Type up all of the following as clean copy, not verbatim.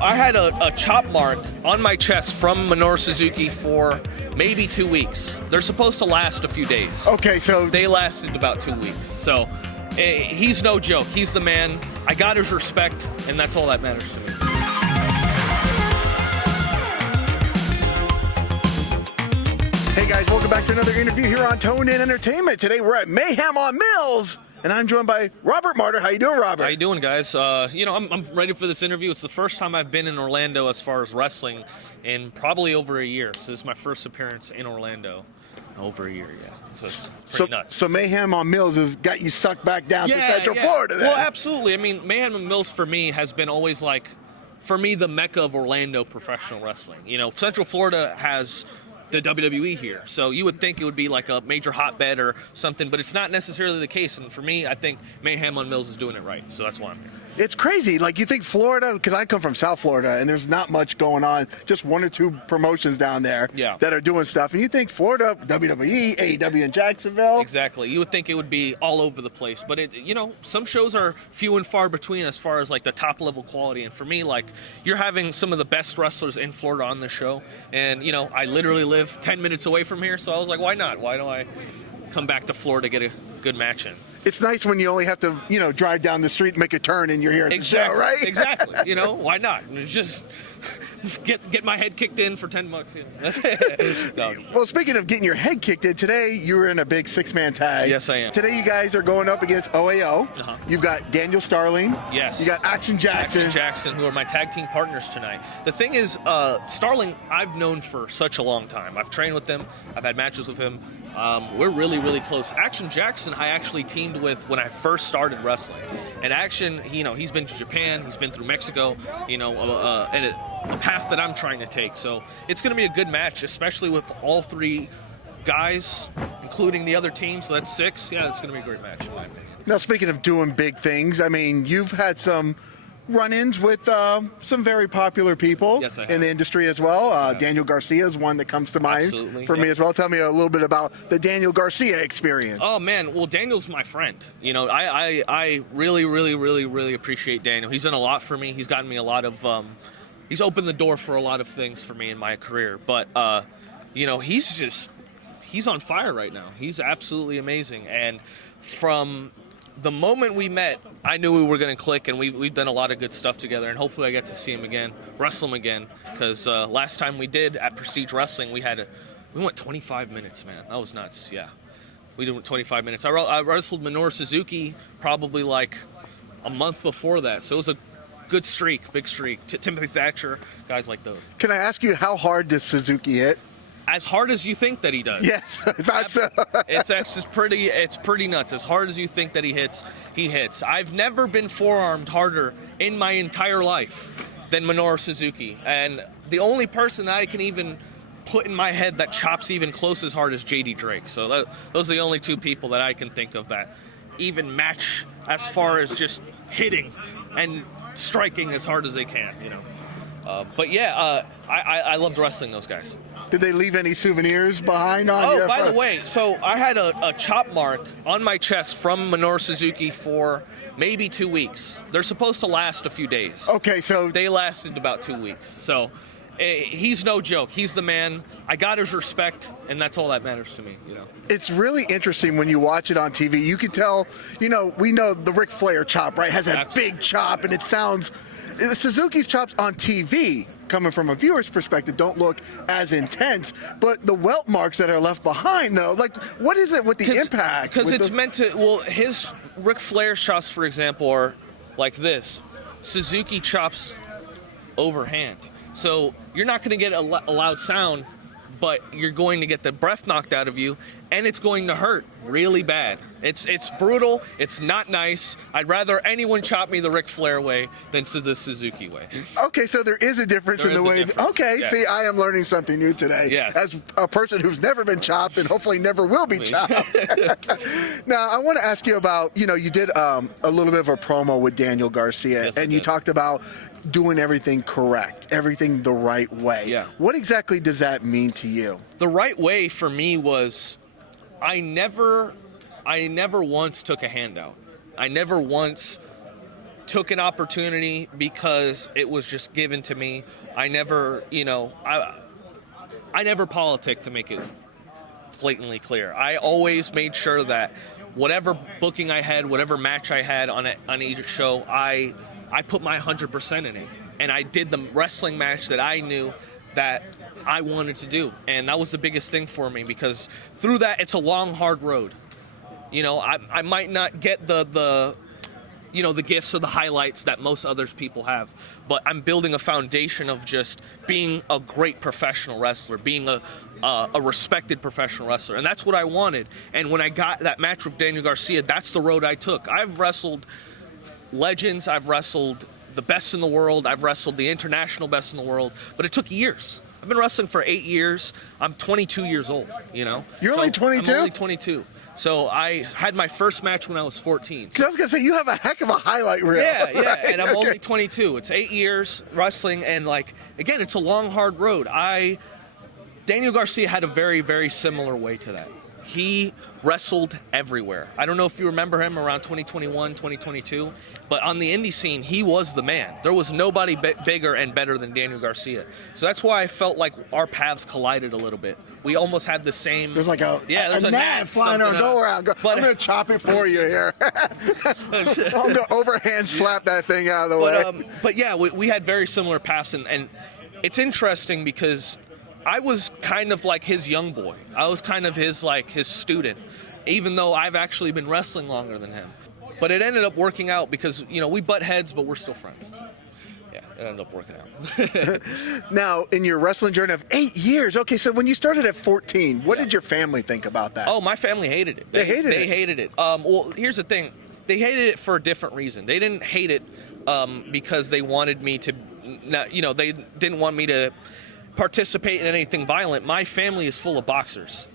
I had a chop mark on my chest from Minoru Suzuki for maybe 2 weeks. They're supposed to last a few days. Okay, so They lasted about 2 weeks. So he's no joke. He's the man. I got his respect, and that's all that matters to me. Hey guys, welcome back to another interview here on Tone In Entertainment. Today we're at Mayhem on Mills, and I'm joined by Robert Martyr. How you doing, Robert? How you doing, guys? I'm ready for this interview. It's the first time I've been in Orlando as far as wrestling in probably over a year. So this is my first appearance in Orlando. Over a year, yeah. So it's pretty nuts. So Mayhem on Mills has got you sucked back down to Central Florida then. Well, absolutely. I mean, Mayhem on Mills for me has been always like, for me, the mecca of Orlando professional wrestling. You know, Central Florida has the WWE here. So you would think it would be like a major hotbed or something, but it's not necessarily the case. And for me, I think Mayhem on Mills is doing it right. So that's why I'm here. It's crazy. Like, you think Florida, because I come from South Florida, and there's not much going on, just one or two promotions down there that are doing stuff. And you think Florida, WWE, AEW in Jacksonville. Exactly. You would think it would be all over the place. But, some shows are few and far between as far as, like, the top-level quality. And for me, like, you're having some of the best wrestlers in Florida on the show. And, I literally live 10 minutes away from here. So I was like, why not? Why don't I come back to Florida to get a good match in? It's nice when you only have to, drive down the street, make a turn, and you're here at the show, right? Exactly. Why not? It's just get my head kicked in for $10. That's it. No. Well, speaking of getting your head kicked in, today you were in a big six-man tag. Yes, I am. Today you guys are going up against OAO. Uh-huh. You've got Daniel Starling. Yes. You got Action Jackson. Who are my tag team partners tonight. The thing is, Starling, I've known for such a long time. I've trained with him. I've had matches with him. We're really, really close. Action Jackson, I actually teamed with when I first started wrestling. And Action, he's been to Japan, he's been through Mexico, and a path that I'm trying to take. So it's going to be a good match, especially with all three guys, including the other team. So that's 6. Yeah, it's going to be a great match, in my opinion. Now, speaking of doing big things, I mean, you've had some run-ins with some very popular people in the industry as well. Daniel Garcia is one that comes to mind for me as well. Tell me a little bit about the Daniel Garcia experience. Oh, man. Well, Daniel's my friend. I really, really, really, really appreciate Daniel. He's done a lot for me. He's gotten me a lot of he's opened the door for a lot of things for me in my career. But, he's on fire right now. He's absolutely amazing. And from the moment we met, I knew we were going to click, and we've done a lot of good stuff together, and hopefully I get to see him again, wrestle him again, because last time we did at Prestige Wrestling, we went 25 minutes, man. That was nuts, yeah. We did 25 minutes. I wrestled Minoru Suzuki probably like a month before that, so it was a good streak, big streak. Timothy Thatcher, guys like those. Can I ask you, how hard does Suzuki hit? As hard as you think that he does. Yes, that's it's pretty nuts. As hard as you think that he hits. I've never been forearmed harder in my entire life than Minoru Suzuki. And the only person that I can even put in my head that chops even close as hard as JD Drake. So those are the only two people that I can think of that even match as far as just hitting and striking as hard as they can, I loved wrestling those guys. Did they leave any souvenirs behind on you? Oh, by the way, so I had a chop mark on my chest from Minoru Suzuki for maybe 2 weeks. They're supposed to last a few days. Okay, so they lasted about 2 weeks. So he's no joke. He's the man. I got his respect, and that's all that matters to me. It's really interesting when you watch it on TV. You can tell, we know the Ric Flair chop, right? Has that big chop, and it sounds. Suzuki's chops on TV, coming from a viewer's perspective, don't look as intense, but the welt marks that are left behind, though, like, what is it with the impact? Because it's meant to, his Ric Flair chops, for example, are like this. Suzuki chops overhand. So you're not going to get a loud sound, but you're going to get the breath knocked out of you, and it's going to hurt really bad. It's brutal. It's not nice. I'd rather anyone chop me the Ric Flair way than the Suzuki way. Okay, so there is a difference in the way. Okay, yes. See, I am learning something new today. Yes. As a person who's never been chopped and hopefully never will be chopped. Now, I want to ask you about, you did a little bit of a promo with Daniel Garcia, and you talked about doing everything correct, everything the right way. Yeah. What exactly does that mean to you? The right way for me was I never once took a handout. I never once took an opportunity because it was just given to me. I never, I never politic, to make it blatantly clear. I always made sure that whatever booking I had, whatever match I had on each show, I put my 100% in it. And I did the wrestling match that I knew that I wanted to do. And that was the biggest thing for me, because through that, it's a long, hard road. I might not get the gifts or the highlights that most other people have, but I'm building a foundation of just being a great professional wrestler, being a respected professional wrestler. And that's what I wanted. And when I got that match with Daniel Garcia, that's the road I took. I've wrestled legends, I've wrestled the best in the world, I've wrestled the international best in the world, but it took years. I've been wrestling for 8 years. I'm 22 years old, You're only 22? I'm only 22. So I had my first match when I was 14. Because I was going to say, you have a heck of a highlight reel. Yeah, right? and I'm only 22. It's 8 years wrestling, and again, it's a long, hard road. Daniel Garcia had a very, very similar way to that. He wrestled everywhere. I don't know if you remember him around 2021, 2022, but on the indie scene, he was the man. There was nobody bigger and better than Daniel Garcia. So that's why I felt like our paths collided a little bit. We almost had the same... There's like a gnat flying on. Go around. I'm going to chop it for you here. I'm going to overhand slap that thing out of the way. But yeah, we had very similar paths, and it's interesting because I was kind of like his young boy. I was kind of his student, even though I've actually been wrestling longer than him. But it ended up working out because, we butt heads, but we're still friends. Yeah, it ended up working out. Now, in your wrestling journey of 8 years, okay, so when you started at 14, what did your family think about that? Oh, my family hated it. They hated it. Well, here's the thing. They hated it for a different reason. They didn't hate it because they wanted me to, they didn't want me to participate in anything violent. My family is full of boxers.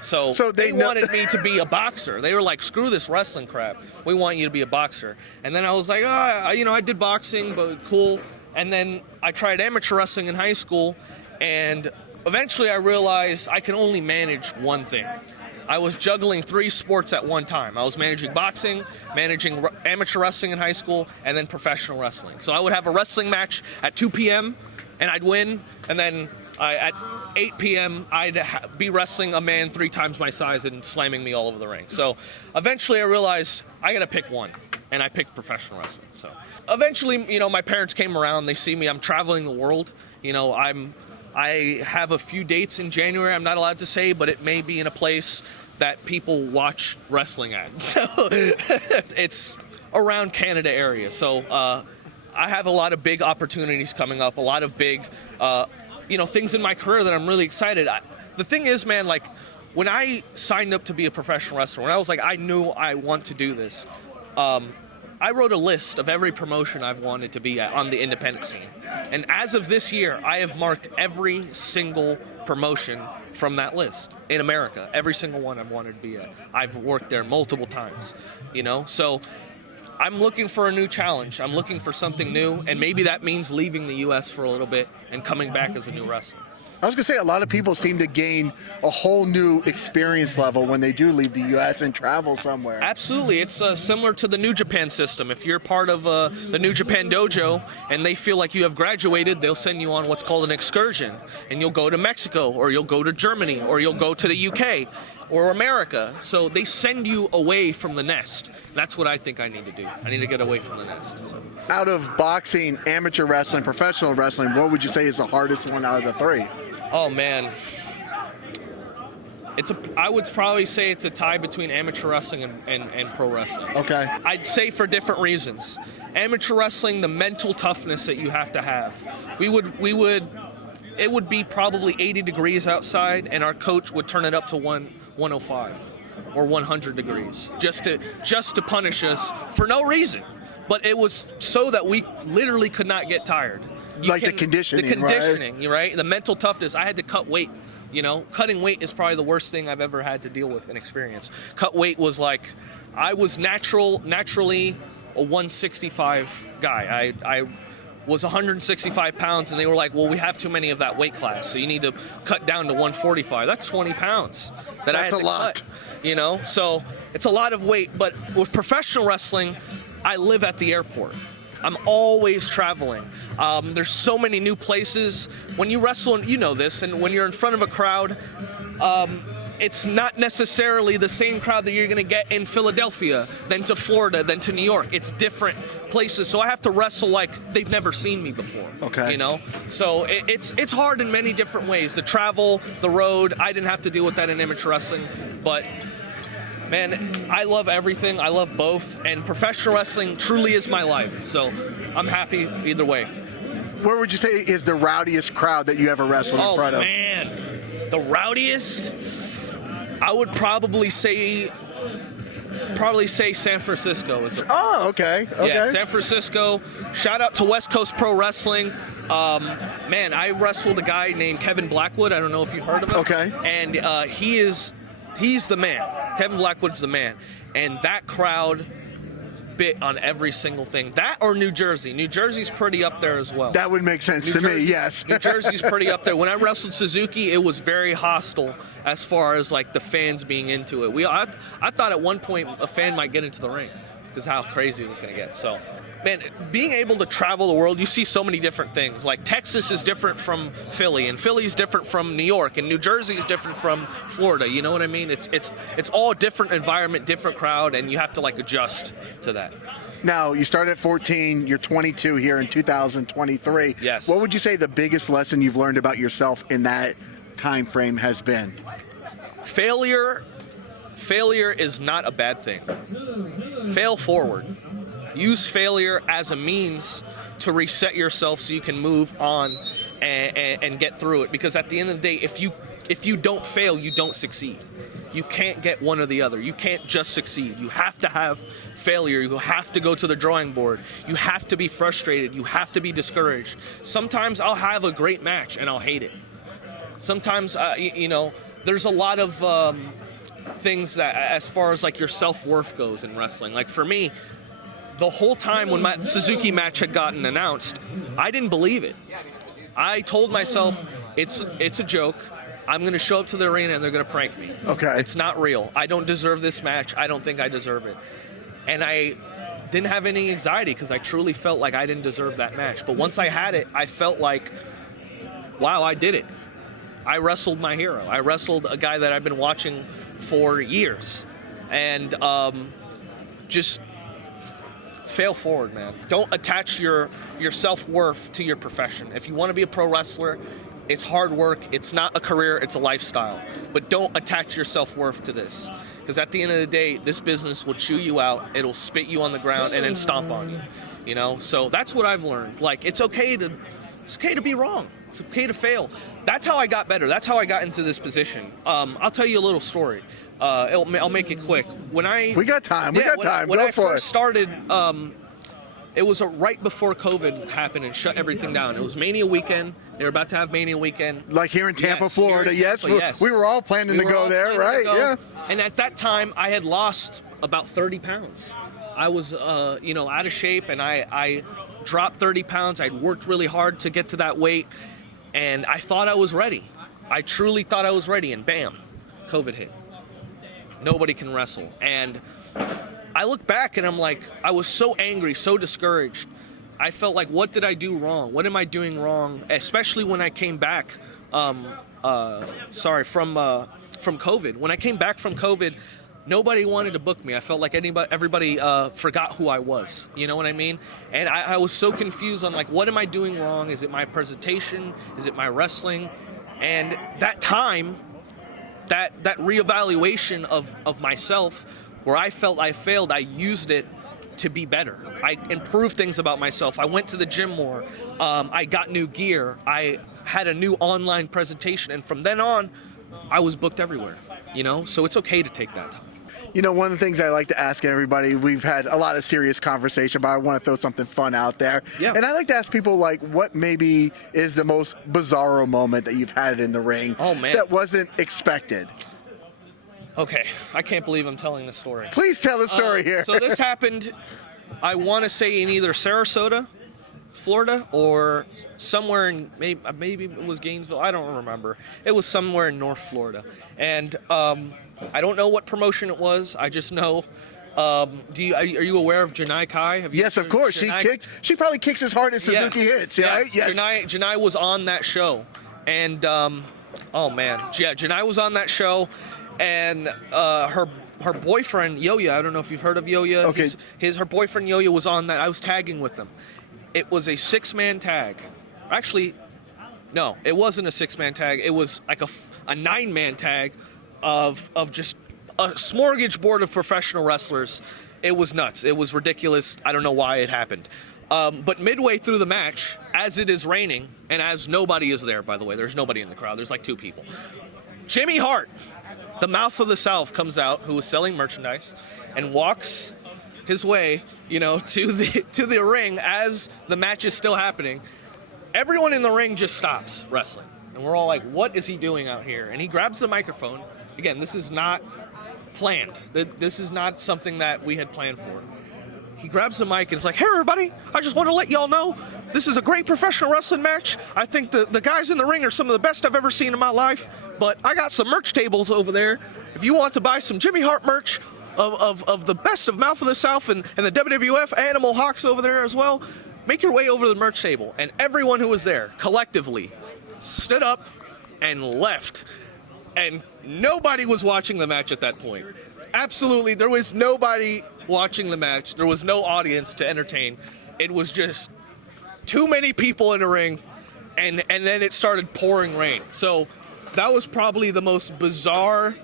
So they wanted me to be a boxer. They were like, screw this wrestling crap. We want you to be a boxer. And then I was like, I did boxing, but cool. And then I tried amateur wrestling in high school, and eventually I realized I can only manage one thing. I was juggling 3 sports at one time. I was managing boxing, managing amateur wrestling in high school, and then professional wrestling. So I would have a wrestling match at 2 p.m., and I'd win, and then at 8 p.m., I'd be wrestling a man 3 times my size and slamming me all over the ring. So eventually I realized I got to pick one, and I picked professional wrestling. So eventually, my parents came around. They see me. I'm traveling the world. I have a few dates in January I'm not allowed to say, but it may be in a place that people watch wrestling at. So it's around Canada area. So I have a lot of big opportunities coming up, a lot of big, things in my career that I'm really excited. The thing is, man, when I signed up to be a professional wrestler, when I was like, I knew I want to do this, I wrote a list of every promotion I've wanted to be at on the independent scene. And as of this year, I have marked every single promotion from that list in America. Every single one I've wanted to be at. I've worked there multiple times, So I'm looking for a new challenge. I'm looking for something new, and maybe that means leaving the U.S. for a little bit and coming back as a new wrestler. I was going to say, a lot of people seem to gain a whole new experience level when they do leave the U.S. and travel somewhere. Absolutely. It's similar to the New Japan system. If you're part of the New Japan dojo and they feel like you have graduated, they'll send you on what's called an excursion. And you'll go to Mexico, or you'll go to Germany, or you'll go to the U.K., or America. So they send you away from the nest. That's what I think I need to do. I need to get away from the nest. So. Out of boxing, amateur wrestling, professional wrestling, what would you say is the hardest one out of the 3? Oh, man. I would probably say it's a tie between amateur wrestling and pro wrestling. Okay. I'd say for different reasons. Amateur wrestling, the mental toughness that you have to have. It would be probably 80 degrees outside, and our coach would turn it up to 105 or 100 degrees just to punish us for no reason. But it was so that we literally could not get tired. The conditioning, right? The mental toughness. I had to cut weight. Cutting weight is probably the worst thing I've ever had to deal with and experience. Cut weight was like, I was naturally a 165 guy. I was 165 pounds, and they were like, well, we have too many of that weight class, so you need to cut down to 145. That's 20 pounds that I had to cut. So it's a lot of weight. But with professional wrestling, I live at the airport. I'm always traveling. There's so many new places. When you wrestle, and you know this, and when you're in front of a crowd, it's not necessarily the same crowd that you're going to get in Philadelphia, then to Florida, then to New York. It's different places, so I have to wrestle like they've never seen me before. Okay. You know? So it's hard in many different ways. The travel, the road, I didn't have to deal with that in amateur wrestling, but man, I love everything. I love both, and professional wrestling truly is my life, so I'm happy either way. Where would you say is the rowdiest crowd that you ever wrestled in front of? Oh, man. The rowdiest? I would probably say San Francisco. Oh, okay. Yeah, San Francisco. Shout out to West Coast Pro Wrestling. Man, I wrestled a guy named Kevin Blackwood. I don't know if you've heard of him. Okay. And he's the man. Kevin Blackwood's the man. And that crowd bit on every single thing. That or New Jersey. New Jersey's pretty up there as well. That would make sense to me, yes. New Jersey's pretty up there. When I wrestled Suzuki, it was very hostile as far as like the fans being into it. I thought at one point a fan might get into the ring because how crazy it was going to get. So, man, being able to travel the world, you see so many different things. Like Texas is different from Philly, and Philly's different from New York, and New Jersey is different from Florida. You know what I mean? It's all different environment, different crowd, and you have to like adjust to that. Now, you started at 14, you're 22 here in 2023. Yes. What would you say the biggest lesson you've learned about yourself in that time frame has been? Failure is not a bad thing. Fail forward. Use failure as a means to reset yourself so you can move on and get through it. Because at the end of the day, if you don't fail, you don't succeed. You can't get one or the other. You can't just succeed. You have to have failure. You have to go to the drawing board. You have to be frustrated. You have to be discouraged. Sometimes I'll have a great match and I'll hate it. Sometimes, there's a lot of things that, as far as like your self-worth goes in wrestling. Like for me, the whole time when my Suzuki match had gotten announced, I didn't believe it. I told myself, it's a joke. I'm going to show up to the arena and they're going to prank me. Okay. It's not real. I don't deserve this match. I don't think I deserve it. And I didn't have any anxiety because I truly felt like I didn't deserve that match. But once I had it, I felt like, wow, I did it. I wrestled my hero. I wrestled a guy that I've been watching for years. And just fail forward, man. Don't attach your self-worth to your profession. If you want to be a pro wrestler, it's hard work. It's not a career. It's a lifestyle. But don't attach your self-worth to this. Because at the end of the day, this business will chew you out. It'll spit you on the ground and then stomp on you. You know? So that's what I've learned. Like, it's okay to be wrong. It's okay to fail. That's how I got better. That's how I got into this position. I'll tell you a little story. I'll make it quick. We got time. When I first started, it was right before COVID happened and shut everything down. It was Mania weekend. They were about to have Mania weekend. Like here in Tampa, Yes, Florida. here in Tampa, yes. We were all planning to go there, right? Yeah. And at that time, I had lost about 30 pounds. I was, out of shape, and I dropped 30 pounds. I'd worked really hard to get to that weight, and I thought I was ready. I truly thought I was ready, and bam, COVID hit. Nobody can wrestle. And I look back and I'm like, I was so angry, so discouraged. I felt like, what did I do wrong? What am I doing wrong? Especially when I came back, from COVID. When I came back from COVID, nobody wanted to book me. I felt like everybody forgot who I was. You know what I mean? And I was so confused on like, what am I doing wrong? Is it my presentation? Is it my wrestling? And that time, that reevaluation of myself, where I felt I failed, I used it to be better. I improved things about myself. I went to the gym more. I got new gear. I had a new online presentation. And from then on, I was booked everywhere, So it's okay to take that time. One of the things I like to ask everybody, we've had a lot of serious conversation, but I want to throw something fun out there. Yeah. And I like to ask people, like, what maybe is the most bizarro moment that you've had in the ring that wasn't expected? Okay, I can't believe I'm telling this story. Please tell the story here. So this happened, I want to say, in either Sarasota, Florida, or somewhere in, maybe it was Gainesville, I don't remember. It was somewhere in North Florida. And I don't know what promotion it was. I just know Are you aware of Janai Kai? Yes, of course. She probably kicks as hard as Suzuki hits. Right? Yes. Janai was on that show, and Janai was on that show, and her boyfriend Yoya. I don't know if you've heard of Yoya. Okay. Her boyfriend Yoya was on that. I was tagging with them. It was a 6-man tag. Actually, no, it wasn't a 6-man tag. It was like a 9-man tag of just a smorgasbord of professional wrestlers. It was nuts. It was ridiculous. I don't know why it happened. But midway through the match, as it is raining, and as nobody is there, by the way, there's nobody in the crowd. There's like 2 people. Jimmy Hart, the mouth of the South, comes out, who was selling merchandise, and walks his way, to the ring as the match is still happening. Everyone in the ring just stops wrestling, and we're all like, "What is he doing out here?" And he grabs the microphone. Again, this is not planned. This is not something that we had planned for. He grabs the mic and it's like, "Hey everybody, I just want to let y'all know this is a great professional wrestling match. I think the guys in the ring are some of the best I've ever seen in my life, but I got some merch tables over there. If you want to buy some Jimmy Hart merch of the best of Mouth of the South and the WWF Animal Hawks over there as well, make your way over to the merch table." And everyone who was there collectively stood up and left. And nobody was watching the match at that point. Absolutely, there was nobody watching the match. There was no audience to entertain. It was just too many people in the ring, and then it started pouring rain. So that was probably the most bizarre,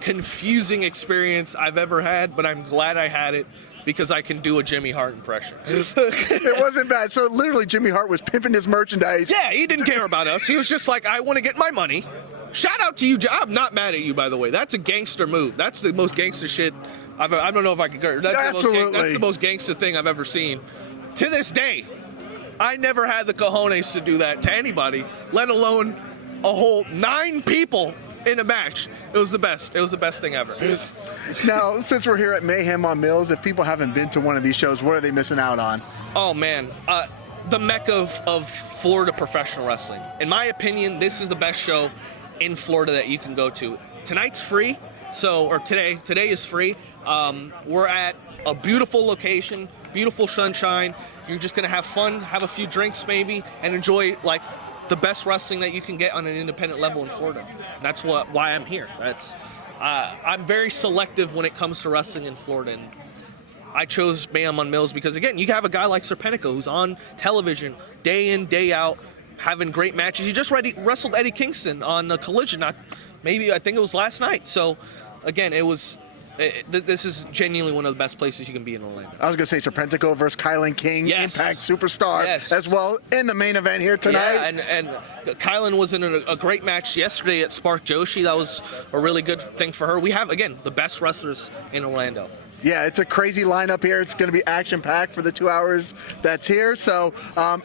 confusing experience I've ever had, but I'm glad I had it because I can do a Jimmy Hart impression. It wasn't bad. So literally Jimmy Hart was pimping his merchandise. Yeah, he didn't care about us. He was just like, "I want to get my money." Shout out to you. I'm not mad at you, by the way. That's a gangster move. That's the most gangster shit I don't know if I can go. Absolutely. That's the most gangster thing I've ever seen. To this day, I never had the cojones to do that to anybody, let alone a whole 9 people in a match. It was the best. It was the best thing ever. Now, since we're here at Mayhem on Mills, if people haven't been to one of these shows, what are they missing out on? Oh, man. The mecca of Florida professional wrestling. In my opinion, this is the best show in Florida that you can go to. Tonight's free, today is free. We're at a beautiful location, beautiful sunshine. You're just gonna have fun, have a few drinks maybe, and enjoy like the best wrestling that you can get on an independent level in Florida. And that's why I'm here. I'm very selective when it comes to wrestling in Florida. And I chose Mayhem on Mills because, again, you have a guy like Serpentico who's on television day in, day out, having great matches. He just wrestled Eddie Kingston on a Collision. I think it was last night. So, again, this is genuinely one of the best places you can be in Orlando. I was going to say Serpentico versus Kylan King, yes. Impact Superstar, yes. as well in the main event here tonight. Yeah, and Kylan was in a great match yesterday at Spark Joshi. That was a really good thing for her. We have, again, the best wrestlers in Orlando. Yeah, it's a crazy lineup here. It's going to be action-packed for the 2 hours that's here. So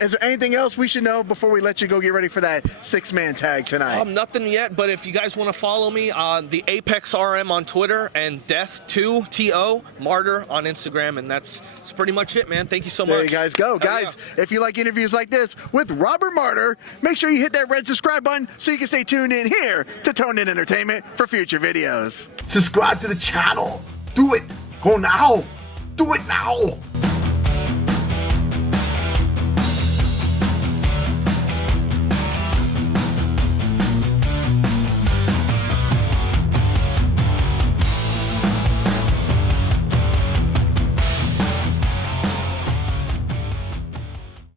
is there anything else we should know before we let you go get ready for that 6-man tag tonight? Nothing yet, but if you guys want to follow me on the Apex RM on Twitter and Death2 TO Martyr on Instagram, and that's pretty much it, man. Thank you so much. There you guys go. Guys, if you like interviews like this with Robert Martyr, make sure you hit that red subscribe button so you can stay tuned in here to Tone In Entertainment for future videos. Subscribe to the channel. Do it. Go now. Do it now.